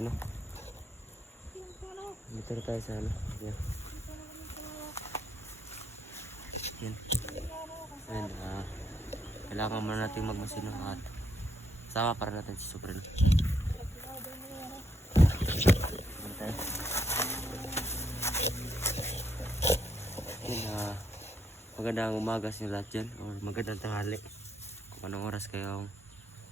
masino. Dito na tayo sa ano. Yan. Yan. Yan. Kailangan muna natin magmasino at sama para natin si Sobrino. Yan. Magandang umaga sa lahat dyan or magandang tanghali kung anong oras kayo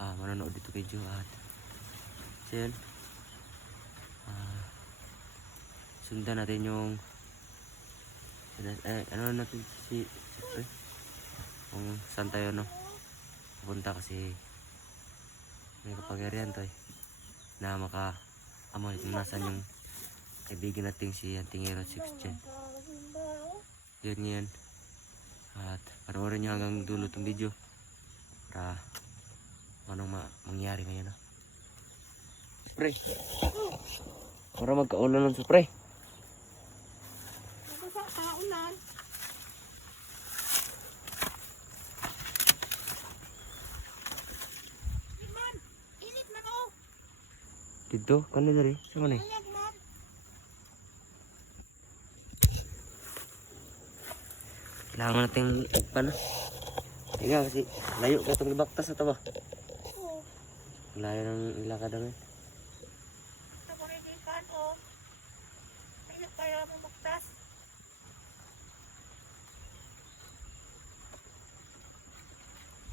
manonood dito video. At yan, sundan natin yung ano natin siyempre kung saan tayo pupunta, kasi may kapangyarihan to na maka-amoy kung nasan yung kaibigan natin si Anting Hero 6 dyan. Yan. At panoorin nyo hanggang dulo itong video para anong mangyari ngayon. Spray, para magkaulan ng spray. Kaulan. Iman, init na ko. Dito, kano dari? Sa mana? Kailangan natin paano? Tiga kasi layo ka itong ibaktas na ito ba? Oo. Layo ng ilakad namin. Ako rin yung ikan o. Kaya mo maktas.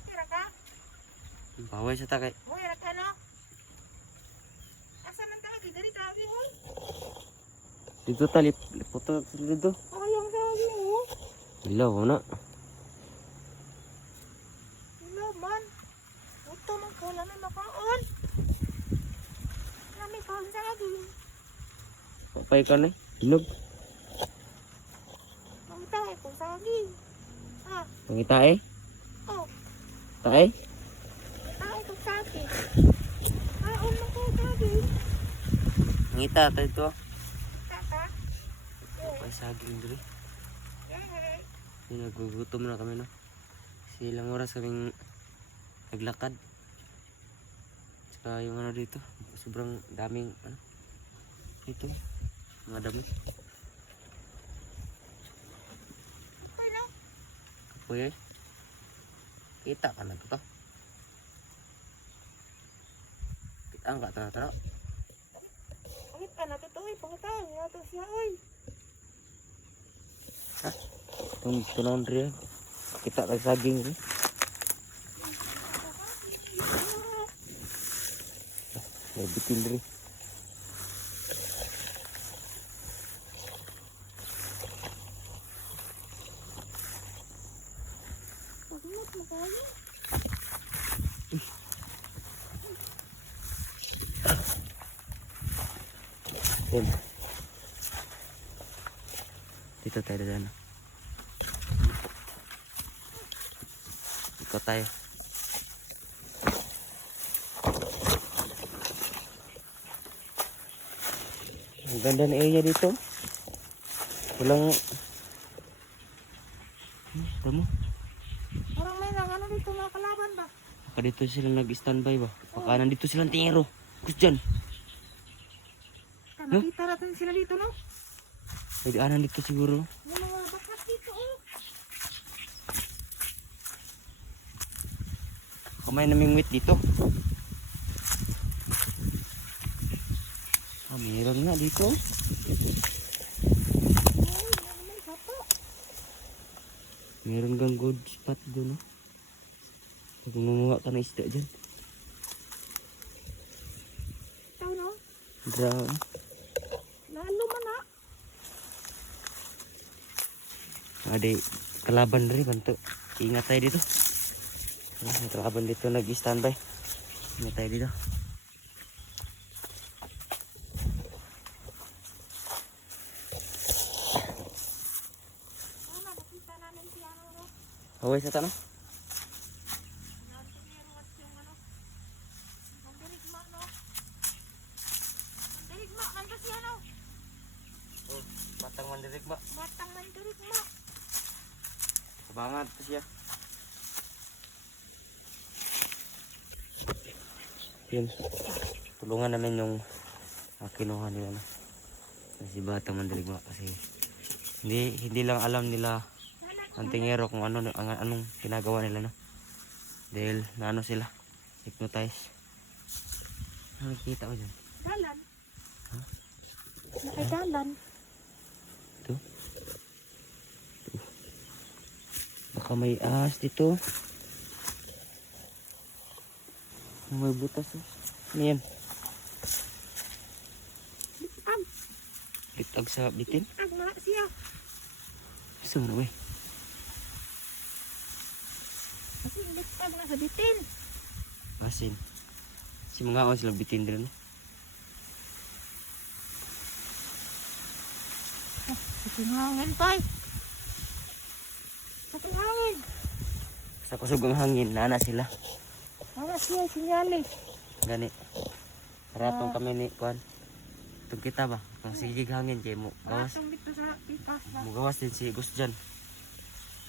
Tira ka? Baway sa takay. Hoy, tira ka no? Asa man tagi? Dari tagi hoy. Dito talip. Puto dito. Ayang tagi mo. Ilaw na. Hello man. Ito man ko lang may makaon. Nami kaon sa lagi. Papay ka na. Ilog. Mangitahe ko sa lagi. Ah, Mangitae. oh. Tae. Ay, ko sa lagi. Kaon man ko sa lagi. Mangita tayo ito. Tata. Papay saging diri. Eh. Nagugutom na kami kasi ilang oras kaming naglakad. Tsaka yung dito, sobrang daming dito, mga dami. Okay na. Kapoy kita ka na ito. Kita ang tara. Pangit ka na to, pangitahe na to siya, oy. Itong tunaw rin. Kita kay saging rin. May bitil rin. Pagmut mo kayo. Yan. Dito tayo dyan. Ikot tayo. Ang ganda ng area dito. Walang tama. Parang may ano dito mga kalaban ba? Baka dito sila nag-standby ba? Baka nandito silang tingero. Kus dyan. Nakita natin sila dito, no? May daanan dito siguro. Yung mga bakas dito, oh. Kamay naming wit dito. Meron nga dito. May sapo. Meron kang good spot doon. Pag mumuha ka na isda dyan. Ito, no? Grabe. Lalo man, ha? Ada kalaban rin bantu. Ingat tayo dito. May kalaban dito nag-standby. Ingat tayo dito. Ano, nakita namin si ano, no? Away sa tanong. Nantiruwas yung ano. Ang dirigma, no? Ang dirigma, man kasi ano? Oh, batang mandirig ba? Batang man dirigma. Sabangan pa siya. Yun. Tulungan namin yung kinuha nila na. Si Batang Mandirigma kasi hindi lang alam nila ang tingero kung anong ginagawa nila, no? Dahil naano sila, hypnotize. Ano nakikita ko dyan? Dalan. Ha? Nakadalan. Ito. Baka may ahas dito. May butas, oh. Ano yan? Litag. Litag sa bitin? Litag na siya. Gusto mo na, wey. Kasi litag na sa bitin. Basin. Si mga on sila bitin din, no? Sa tinghangin tay. Sa tinghangin. Sa kusog ang hangin, nana sila. Wala siya sinyalis. Gani. Haratong kami ni Kuan. Itong kita ba? Kung sigig hangin kay mo. Gawas. Atong dito sa pikas ba. Mo gawas din si Gus dyan.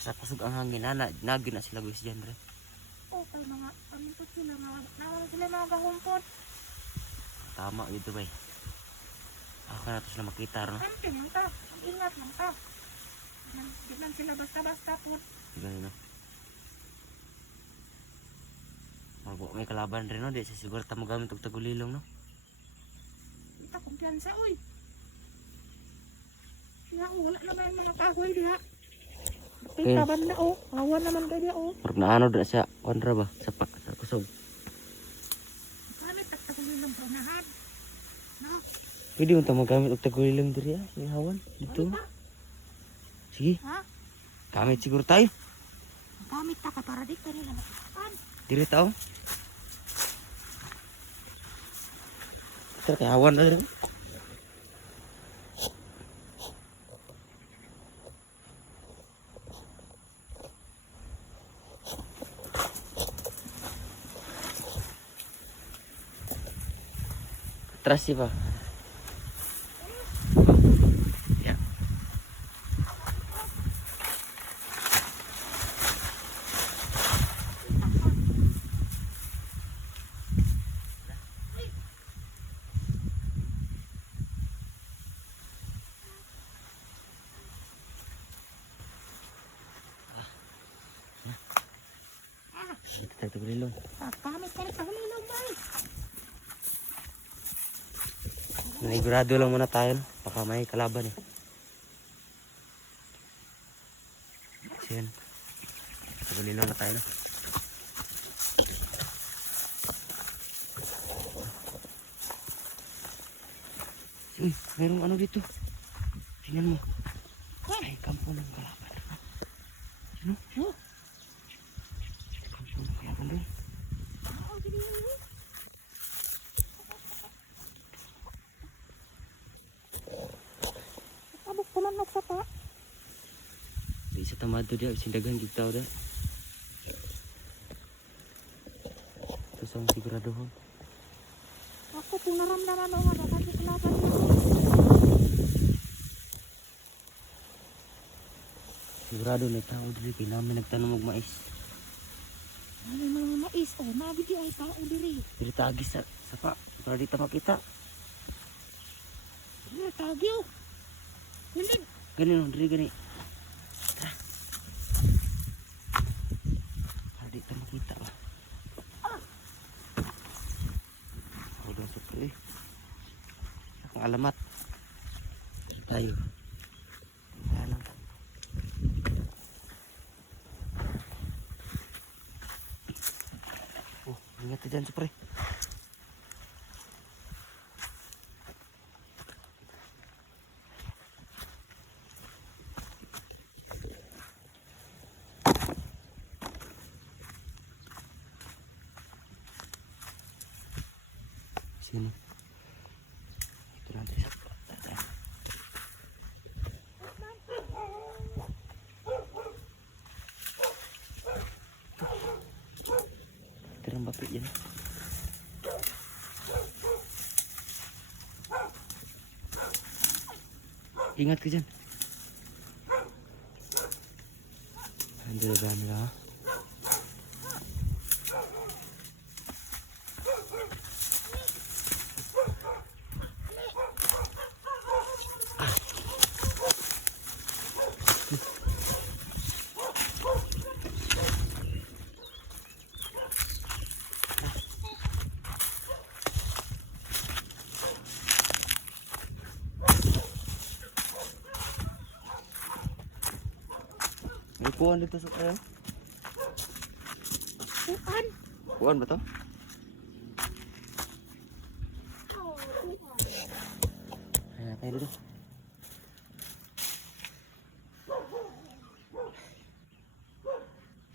Sa kusog ang hangin, nana. Nagin na sila Gus dyan, re. Okay mga pamipot sila mga nawala sila mga gahumpot. Tama dito ba eh. Ako na to sila makita, no? Camping lang ta. Mag-ingat lang ta. Di man sila basta-basta po. Gani, no? May kalaban rin, no? Di siguro tamo gamit og tagulilong, no? Ita kumpiyansa uy. Siya wala naman yung mga kahoy diha. Pita banda o. Awan naman kaya o. Parang naano na siya. Kontra ba? Sa kusog. Kami tagtagulilang pranahan. No? Pwede mo tamo gamit og tagulilong diri, ah. Ihawan. Dito. Ano ba? Sige. Ha? Gamit siguro tayo. Gamit ta ka para di ka nila matakan. Diri tao. Tara kay hawan na rin. Terasi pa. Ya. Kita tagulilong. Gamit ka rin tagulilong ba eh. Nanigurado lang muna tayo, no? Baka may kalaban eh. Kasi yan. Tagulilong na tayo, no? Uy, mayroong ano dito. Tingnan mo. Ay, kampo ng kalaban. Ano? Oh. Kampo ng kalaban doon. Abot ko lang nagsapa. Di sa tamado dia, sindagan kita udah. Terus ang sigurado ho. Ako kung naramdaman o nga kasi kalaban niya. Sigurado na tao diri kay namin nagtanom og mais. Ano yung mga mais o nabidi ay tao diri. Diri tagi sa sapa para di ta makita. Diri tagyo. Hilig. Gani no, diri gani. Tara. Para di ta makita ba. Udah supre. Ang alamat. Tayo. Alam. Oh, ingat ka dyan, supre. Sini. Itu nanti terang bapak yan. Ingat ka dyan. Andiyan na nila. May kuwan dito sa tayo. Kuan. Kuwan ba to? Ayan tayo dito.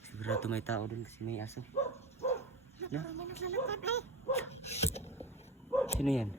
Sigurado may tao dun kasi may aso. May naglalakad no. Sino yan?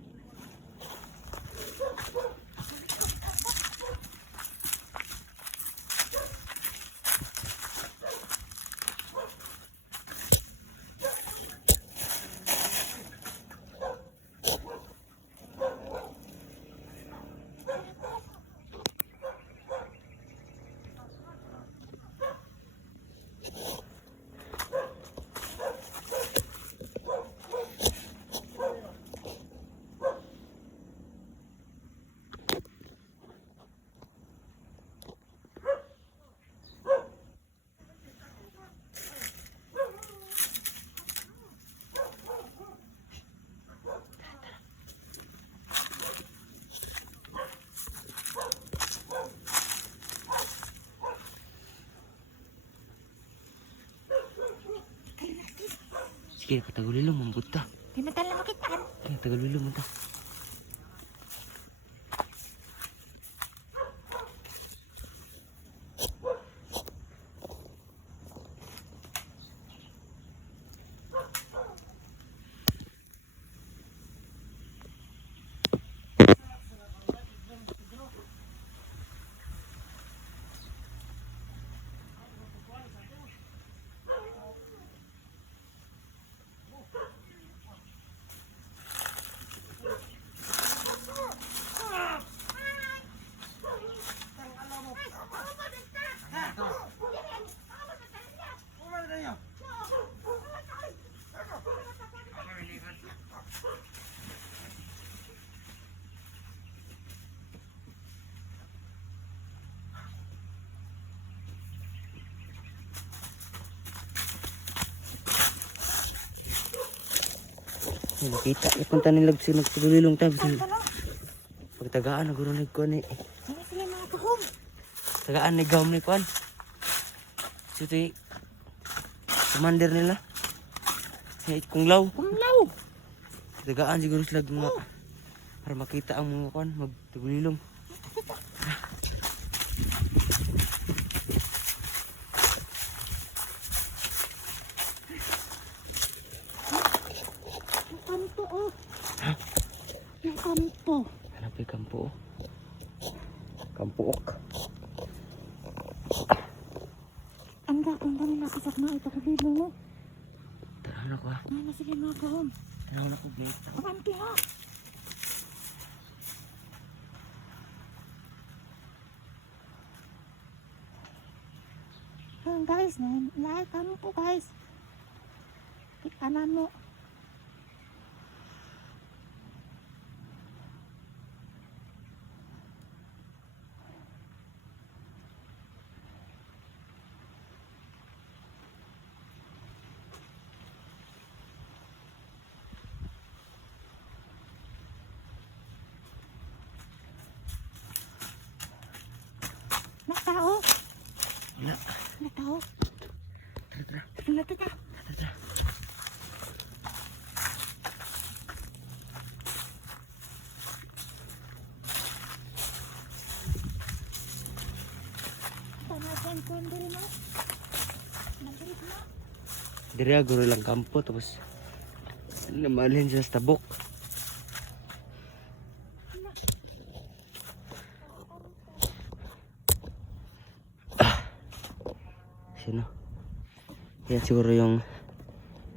Sige, patagulilo mo, buta. Di man tala makitaan. Sige, patagulilo mo ta. Ay, nakita. Ipunta nila si magtagulilong tayo. Pagtagaan, nagurunig ko ni. Ano sila mga tuhom? Tagaan ni Gawm ni Kwan. So, ito commander nila. Si Kunglaw. Kumlaw. Tagaan siguro sila mga para makita ang mga Kwan magtagulilong. Yung kanto oh. Yung kanto. Hanap yung kampo. Kampuok. Ang ganda nila kasak na ito kabilo mo. Tanaw na ko ha. Ano sila mga tuhom? Tanaw na ko, mate. Kapanti ha. Guys, like kami po guys. Kanan mo. Nakao. Wala. Nakao. Tara, tara. Wala kita. Tara, tara. Panasan ko diri mo. Nagdirit mo. Diri aguro lang kampo tapos namalhin siya sa tabok. Sino? Yan siguro yung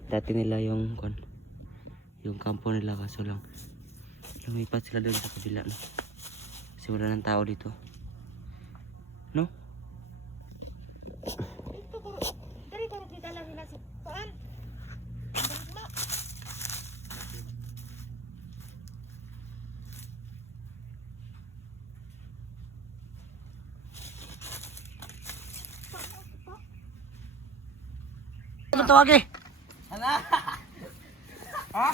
dati nila yung kampo nila kaso lang lumipat sila doon sa kabila no? Kasi wala ng tao dito no? Dito ko. Dari ko kita lang nila si Paan. Nagdirit mo. Ano tawag eh? Ha?